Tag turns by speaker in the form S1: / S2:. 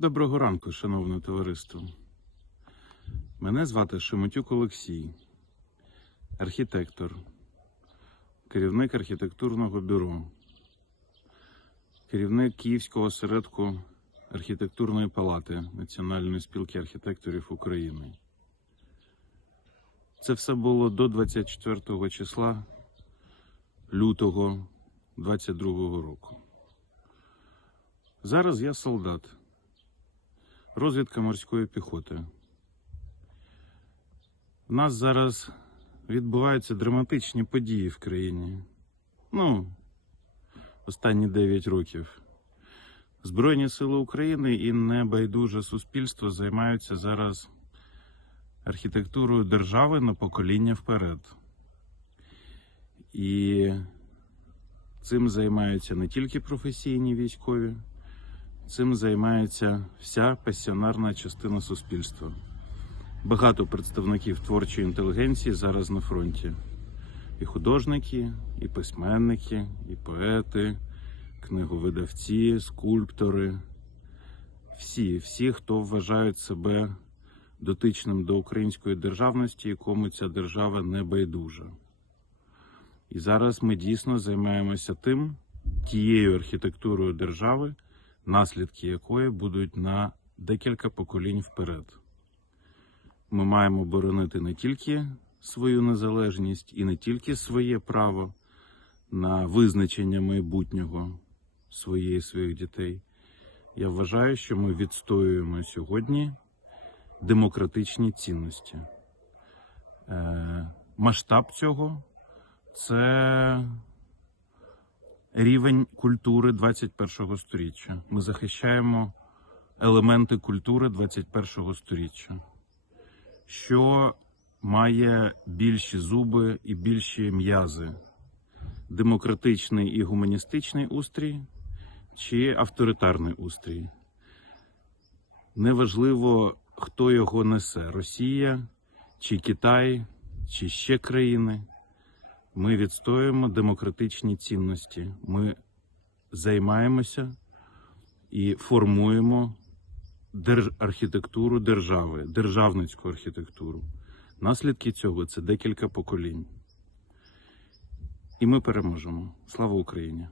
S1: Доброго ранку, шановне товариство. Мене звати Шемотюк Олексій, архітектор, керівник архітектурного бюро, керівник Київського осередку архітектурної палати Національної спілки архітекторів України. Це все було до 24 числа лютого 22 року. Зараз я солдат. Розвідка морської піхоти. У нас зараз відбуваються драматичні події в країні. Ну, останні 9 років. Збройні сили України і небайдуже суспільство займаються зараз архітектурою держави на покоління вперед. І цим займаються не тільки професійні військові, цим займається вся пасіонарна частина суспільства. Багато представників творчої інтелігенції зараз на фронті. І художники, і письменники, і поети, книговидавці, скульптори. Всі, всі, хто вважають себе дотичним до української державності, якому ця держава не байдужа. І зараз ми дійсно займаємося тим, тією архітектурою держави, наслідки якої будуть на декілька поколінь вперед. Ми маємо боронити не тільки свою незалежність і не тільки своє право на визначення майбутнього своєї і своїх дітей. Я вважаю, що ми відстоюємо сьогодні демократичні цінності. Е, масштаб цього це рівень культури 21-го століття. Ми захищаємо елементи культури 21 століття, що має більші зуби і більші м'язи. Демократичний і гуманістичний устрій чи авторитарний устрій. Неважливо, хто його несе: Росія, чи Китай, чи ще країни. Ми відстоюємо демократичні цінності. Ми займаємося і формуємо держ... архітектуру держави, державницьку архітектуру. Наслідки цього це декілька поколінь. І ми переможемо. Слава Україні!